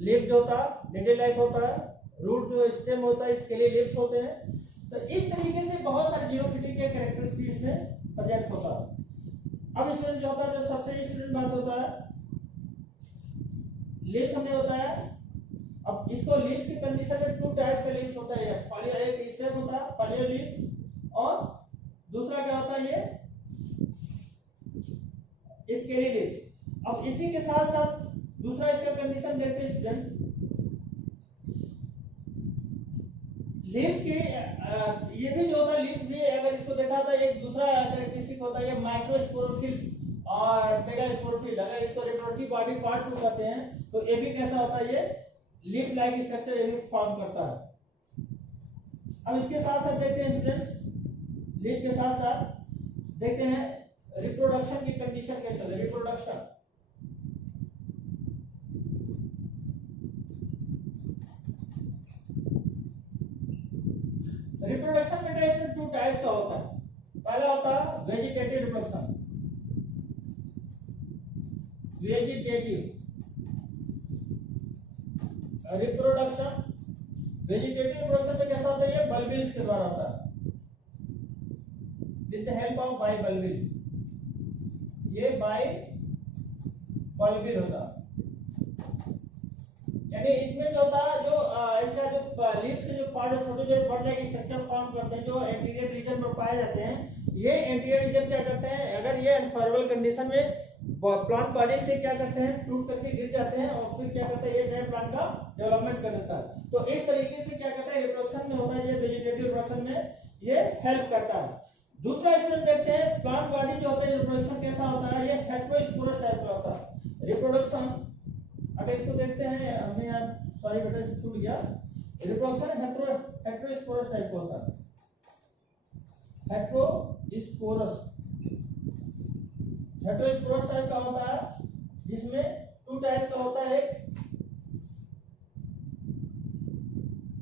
लीफ जो होता है नीले लाइक होता है, रूट जो स्टेम होता है स्केली लीव्स होते हैं। तो इस तरीके से बहुत सारे जियोफिटिक के कैरेक्टरिस्टिक इसमें प्रेजेंट होता है। अब इसमें जो होता है, जो सबसे इंपॉर्टेंट बात होता है, लीव्स हमने बताया। अब इसको लीव्स की कंडीशन में टू टाइप्स का लीव्स होता है, फॉलियो एक स्टेम होता है फॉलियो लीफ, और दूसरा क्या होता है ये स्केली लीफ। अब इसी के साथ साथ दूसरा इसका कंडीशन देखते हैं स्टूडेंट, लीफ की ये भी जो होता है लीफ भी अगर इसको देखा था, एक दूसरा कैरेक्टरिस्टिक होता है ये माइक्रोस्पोरोफिल्स और मेगास्पोरोफिल। अगर इसको रिप्रोडक्टिव बॉडी पार्ट को कहते हैं तो ये भी कैसा होता है, ये लीफ लाइक स्ट्रक्चर ये भी फॉर्म करता है। अब इसके साथ साथ देखते हैं स्टूडेंट्स, लीफ के साथ साथ देखते हैं रिप्रोडक्शन की कंडीशन कैसे होती है। रिप्रोडक्शन रिप्रोडक्शन में इसमें टू टाइप्स का होता है। पहला होता है vegetative reproduction, vegetative reproduction. Vegetative reproduction में कैसा होता है, ये बल्बिल्स के द्वारा होता है, with the help of by bulbil. ये बाई बल्बिल होता है, यानी इसमें जो होता है, जो इसका जो लीव्स के जो पार्ट है, छोटे छोटे बर्ड लाइक स्ट्रक्चर फॉर्म करते हैं जो एंटीरियर रीजन में पाए जाते हैं। ये एंटीरियर रीजन क्या करते हैं, अगर ये अनफेवरेबल कंडीशन में प्लांट बॉडी से क्या करते हैं, टूट करके गिर जाते हैं, और फिर क्या करते हैं, ये नए प्लांट का डेवलपमेंट कर देता है। तो इस तरीके से क्या करता है, रिप्रोडक्शन में होता है, ये वेजिटेटिव रिप्रोडक्शन में ये हेल्प करता है। दूसरा इसमें देखते हैं प्लांट बॉडी जो होता है, रिप्रोडक्शन कैसा होता है, ये हेटेरोस्पोरस टाइप का होता है रिप्रोडक्शन। अगर इसको देखते हैं, हमने यहाँ सॉरी बेटा इसको छूट गया, रिप्रोडक्शन हेटेरोस्पोरस टाइप का होता है, हेटेरोस्पोरस हेटेरोस्पोरस टाइप का होता है, जिसमें टू टाइप्स का होता है,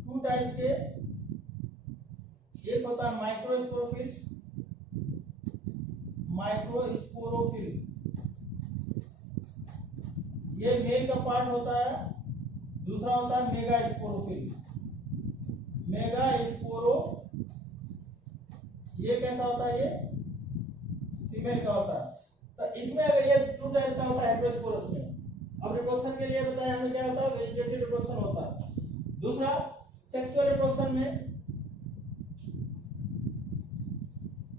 टू टाइप्स के, एक होता है माइक्रोस्पोरोफिल्स, माइक्रोस्पोरोफिल ये मेल का पार्ट होता है, दूसरा होता है मेगास्पोरोफिल, मेगास्पोरो ये कैसा होता है, ये फीमेल का होता है। तो इसमें अगर ये टू टाइप्स का होता है हेटेरोस्पोरस में। अब रिप्रोडक्शन के लिए बताया हमें क्या होता है, वेजिटेटिव रिप्रोडक्शन होता है। दूसरा सेक्सुअल रिप्रोडक्शन में,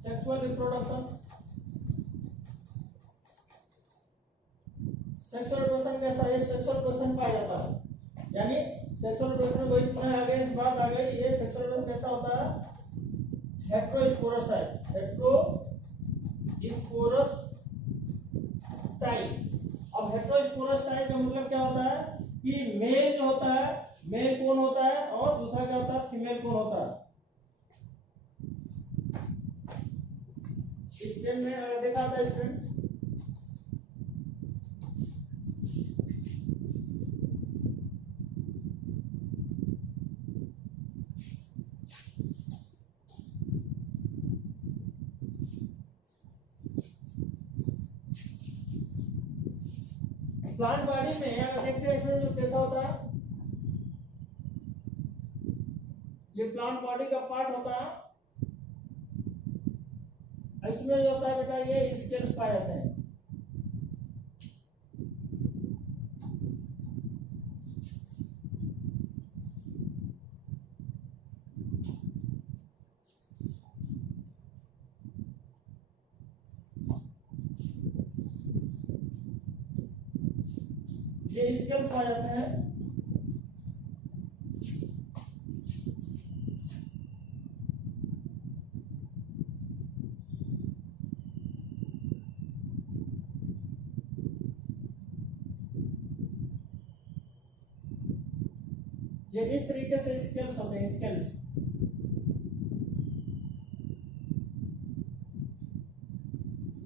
सेक्सुअल रिप्रोडक्शन, सेक्सुअल रिप्रोडक्शन कैसा है, सेक्सुअल रिप्रोडक्शन पाया जाता है, यानी सेक्सुअल रिप्रोडक्शन वही पुनः आ गई, इस बात आ गई, ये सेक्सुअल रिप्रोडक्शन कैसा होता है, हेटेरोस्पोरस टाइप, हेटेरोस्पोरस टाइप। अब हेटेरोस्पोरस टाइप का मतलब क्या होता है कि मेल जो होता है, मेल कौन होता है, और दूसरा क्या होता है, फीमेल कौन होता है। इस गेम में अगर देखा था स्टूडेंट्स, प्लांट बॉडी में अगर देखते हैं इसमें जो कैसा होता है, ये प्लांट बॉडी का पार्ट होता है, इसमें जो होता है बेटा ये स्केल्स पाए जाते हैं। ये स्केल्स पाए जाते हैं, ये इस तरीके से स्केल्स होते हैं, स्केल्स।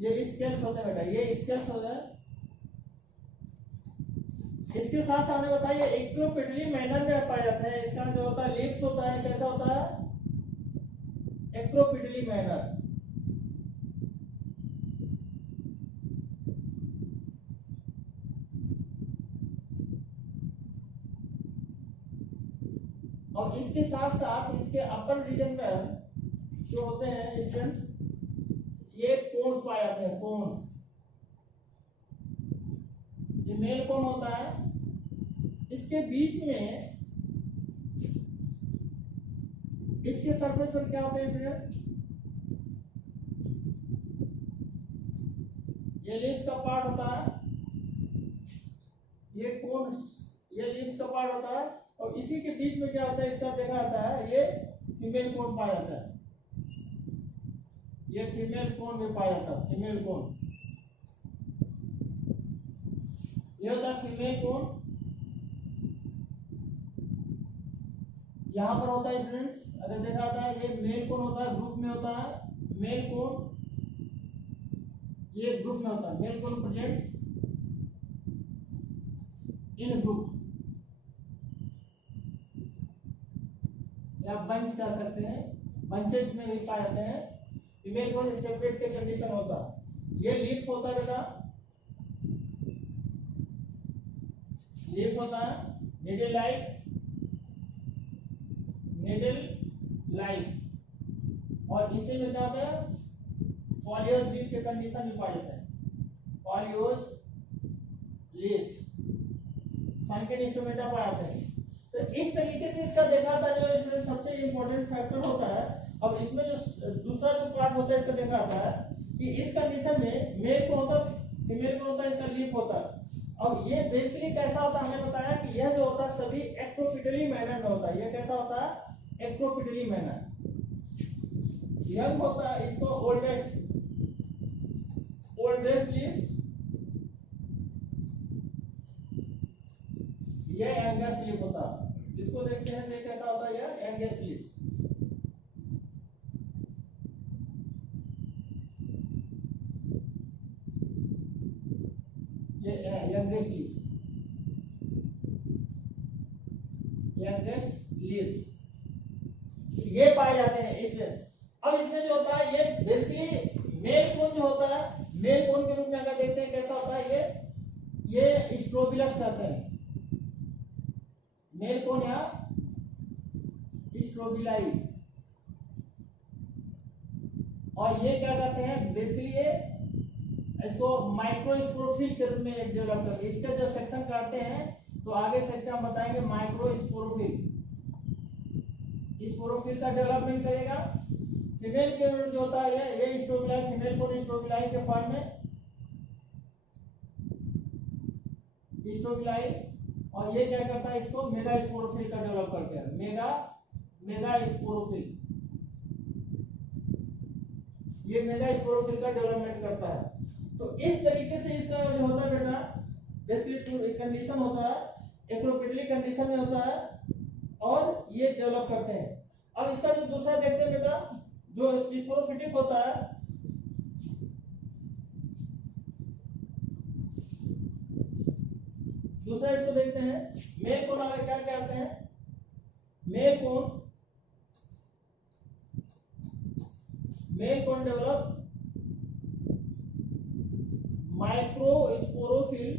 ये स्केल्स होते हैं बेटा, ये स्केल्स होते हैं, इसके साथ साथ हमें बताइए एक्रोपेडली मैनर में पाया जाता है। इसका जो होता है लिप्स होता है, कैसा होता है? एक्रोपेडली मैनर। और इसके साथ साथ इसके अपर रीजन में जो होते हैं ये कोन्स पाए जाते हैं, कोन्स। ये मेल कोन होता है, इसके बीच में इसके सरफेस पर क्या होता है स्टूडेंट? ये लिप्स का पार्ट होता है, ये कोन्स, ये लिप्स का पार्ट होता है, और इसी के बीच में क्या होता है इसका देखा जाता है, ये फीमेल कोन पाया जाता है। ये फीमेल कोन में पाया जाता है, फीमेल कोन। ये होता है फीमेल कोन। यहां पर होता है स्टूडेंट्स, अगर देखा जाता है ये मेल कोन होता है, ग्रुप में होता है मेल कोन, ये ग्रुप में होता है male cone present in group, या बंच कह सकते हैं, बंचेस में भी पाए जाते हैं। फीमेल कोन सेपरेट के कंडीशन होता है। ये लीफ होता है बेटा, लीफ होता है नीडल लाइक, और इसे में क्या होता है फॉलियोज लीफ के कंडीशन में पाए जाते हैं। फॉलियोज लीव्स सनकेन इंस्ट्रूमेंटा पाए जाते हैं। तो इस तरीके से इसका देखा था, जो इसमें सबसे इंपॉर्टेंट फैक्टर होता है। अब इसमें जो दूसरा जो पार्ट होता है इसका देखा था कि इस कंडीशन में मेल को होता है, फीमेल को होता है, इसका लीफ होता है। अब ये बेसिकली कैसा होता है, हमने बताया कि यह जो होता है सभी एक्रोपिटली मैनर में होता है। ये कैसा होता है? एक्रोपिटली मैनर। यंग होता है, इसको ओल्डेस्ट लीव्स, ये यंगेस्ट लीफ होता है। इसको देखते हैं ये कैसा होता है, ये यंगेस्ट लीव्स। ये यंगेस्ट लीव्स ये पाए जाते हैं इसमें। अब इसमें जो होता है ये बेसिकली मेल कोन जो होता है, मेल कोन के रूप में अगर देखते हैं कैसा होता है, ये स्ट्रोबिलस कहते हैं मेल कोन या स्ट्रोबिलाई। और ये क्या कहते हैं बेसिकली, ये इसको माइक्रोस्पोरोफिल के रूप में डेवलप करते हैं। इसका जो सेक्शन काटते हैं तो आगे सेक्शन हम बताएंगे माइक्रोस्पोरोफिल। स्पोरोफिल का डेवलपमेंट करेगा। फीमेल के जो होता है ये स्ट्रोबिलाई, फीमेल कोन स्ट्रोबिलाई के फॉर्म में स्ट्रोबिलाई, और ये क्या करता है इसको मेगा स्पोरोफिल का डेवलप करते हैं, मेगा स्पोरोफिल। ये मेगा स्पोरोफिल का डेवलपमेंट करता है। तो इस तरीके से इसका जो होता है बेटा बेसिकली कंडीशन होता है, एक्रोपिटली कंडीशन में होता है, और ये डेवलप करते हैं। अब इसका जो दूसरा देखते हैं बेटा, जो स्पोरोफिटिक होता है, दूसरा इसको देखते हैं मेल कोन। आगे क्या कहते हैं male cone develop microsporophyll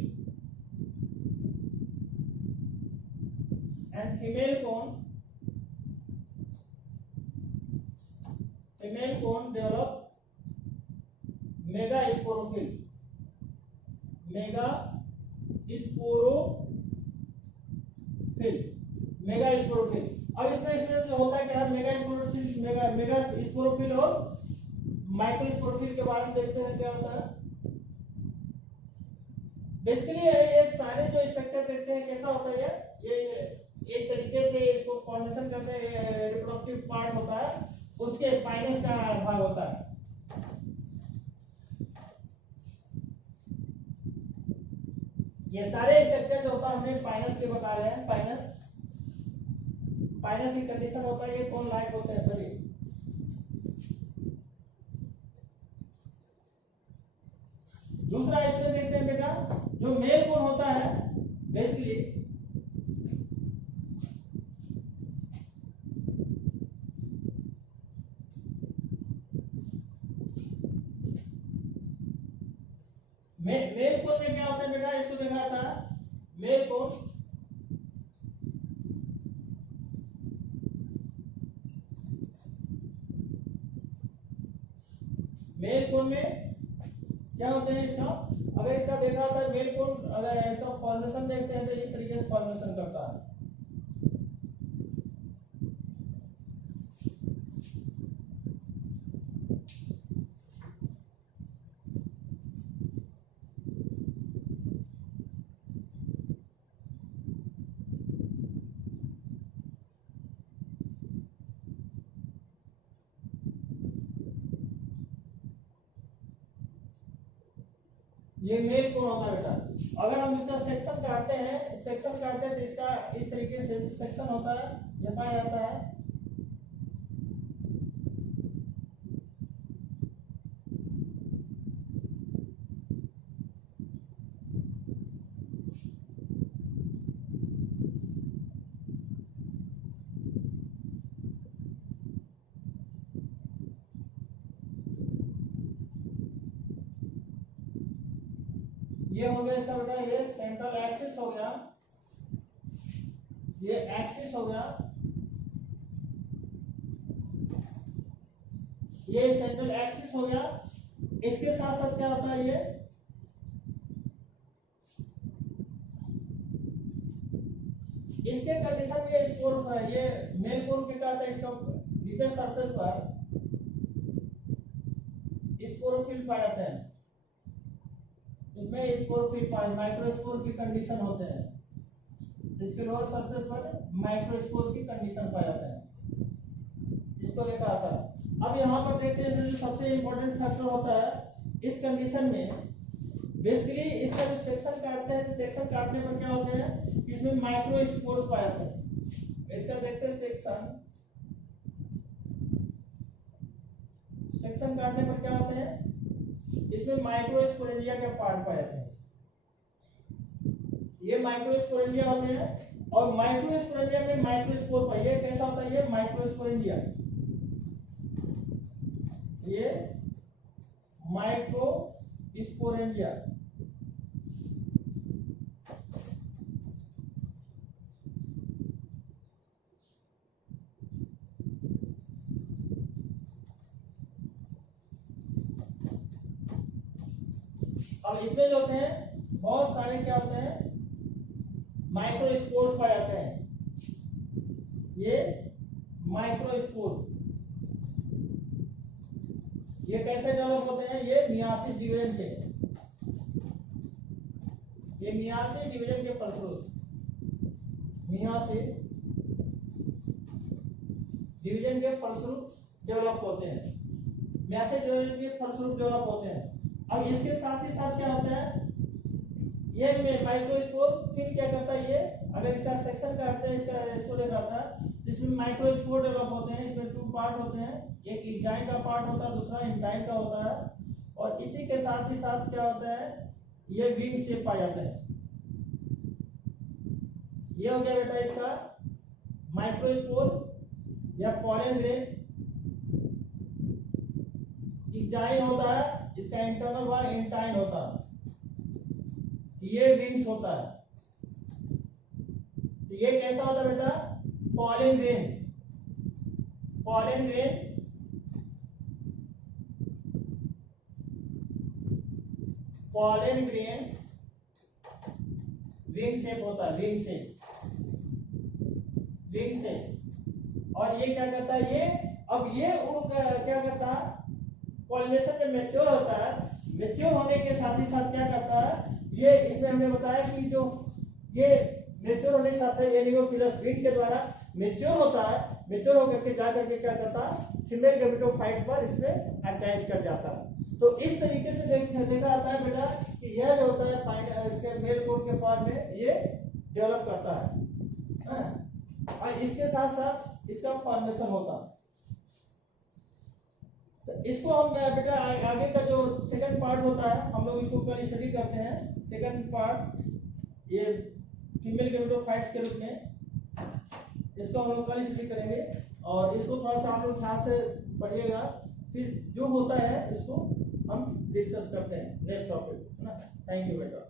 and female cone develop mega sporophyll. अब इसमें जो होता है क्या है, मेगा स्पोरोफिल और माइक्रोस्पोरोफिल के बारे में देखते हैं क्या होता है। बेसिकली ये सारे जो स्ट्रक्चर देखते हैं कैसा होता है, ये एक तरीके से इसको फॉर्मेशन करते हैं, रिप्रोडक्टिव पार्ट होता है, उसके पाइनस का भाग होता है। ये सारे स्ट्रक्चर जो होता है हमने पाइनस के बता रहे हैं। पाइनस की कंडीशन होता है, ये कोन लाइक होते हैं सभी। दूसरा इसमें देखते हैं बेटा, जो मेल कोन होता है बेसिकली मेल कोन में क्या होते हैं इसका, अगर इसका देखा होता है मेल कोन, अगर इसका फॉर्मेशन देखते हैं तो इस तरीके से फॉर्मेशन करता है। ये मेल कोन होता है बेटा। अगर हम इसका सेक्शन काटते हैं तो इसका इस तरीके से सेक्शन होता है, ये पाया जाता है। ये हो गया इसका बेटा, ये सेंट्रल एक्सिस हो गया, ये एक्सिस हो गया, ये सेंट्रल एक्सिस हो गया। इसके साथ साथ क्या होता है, ये इसके कंडीशन में स्पोर है, ये मेल कोन के क्या होता है, इसका नीचे सरफेस पर स्पोरोफिल पाए जाते हैं। इसमें स्पोरोफिल माइक्रोस्पोर की कंडीशन होते हैं, इसके लोअर सरफेस पर माइक्रोस्पोर की कंडीशन पाया जाता है, इसको देखा आता है। अब यहाँ पर देखते हैं जो सबसे इंपॉर्टेंट फैक्टर होता है इस कंडीशन में, बेसिकली इसका जो सेक्शन काटते हैं, सेक्शन काटने पर क्या होते हैं, इसमें माइक्रोस्पोर्स पाए जाते हैं। इसका देखते हैं सेक्शन काटने पर क्या होते हैं, इसमें माइक्रोस्पोरेंजिया के पार्ट पाए जाते हैं। ये माइक्रोस्पोरेंजिया होते हैं, और माइक्रोस्पोरेंजिया में माइक्रोस्पोर पाए, ये कैसा होता है, ये माइक्रोस्पोरेंजिया, ये माइक्रोस्पोरेंजिया। अब इसमें जो होते हैं बहुत सारे क्या होते हैं, माइक्रोस्पोर्स पाए जाते हैं। ये माइक्रोस्पोर ये कैसे डेवलप होते हैं, ये मियासिस डिवीजन के, ये मियासिस डिवीजन के फलस्वरूप, मियासिस डिवीजन के फलस्वरूप डेवलप होते हैं, मियासिस डिवीजन के फलस्वरूप डेवलप होते हैं। अब इसके साथ ही साथ क्या होता है, ये माइक्रोस्पोर फिर क्या करता है, ये अगर इसका सेक्शन काटते हैं, इसका इसको दिखाता है, इसमें माइक्रोस्पोर डेवलप होते हैं। इसमें 2 पार्ट होते हैं, एक एक्साइन का पार्ट होता है, दूसरा इंटाइन का होता है। और इसी के साथ ही साथ क्या होता है, ये विंग शेप पाया जाता है। ये हो गया बेटा इसका माइक्रोस्पोर या पॉलन ग्रेन। एक्साइन होता है, इसका इंटरनल व इंटाइन होता है, ये विंग्स होता है। तो ये कैसा होता है बेटा, pollen grain, pollen grain pollen grain wing shape होता है, विंग शेप, विंग शेप। और ये क्या करता है, ये अब ये क्या करता है, पॉलिनेशन जब मैच्योर होता है, मैच्योर होने के साथ ही साथ क्या करता है, ये इसमें हमने बताया कि जो ये मैच्योर होने के साथ एनियोफिलस ब्रीड के द्वारा मैच्योर होता है, मैच्योर होकर के जा करके क्या करता है, फीमेल गैमेटोफाइट पर इसमें अटैच कर जाता है। तो इस तरीके से देखा जाता है बेटा कि यह जो होता है इसके मेल कोन के फॉर्म में ये डेवलप करता है, और इसके साथ साथ इसका फॉर्मेशन होता है। तो इसको हम बेटा आगे का जो सेकंड पार्ट होता है, हम लोग इसको कल स्टडी करते हैं। सेकंड पार्ट ये फीमेल गैमेटोफाइट्स के रूप में, इसको हम लोग कल स्टडी करेंगे, और इसको थोड़ा सा आप लोग ध्यान से पढ़िएगा, फिर जो होता है इसको हम डिस्कस करते हैं नेक्स्ट टॉपिक, है ना। थैंक यू बेटा।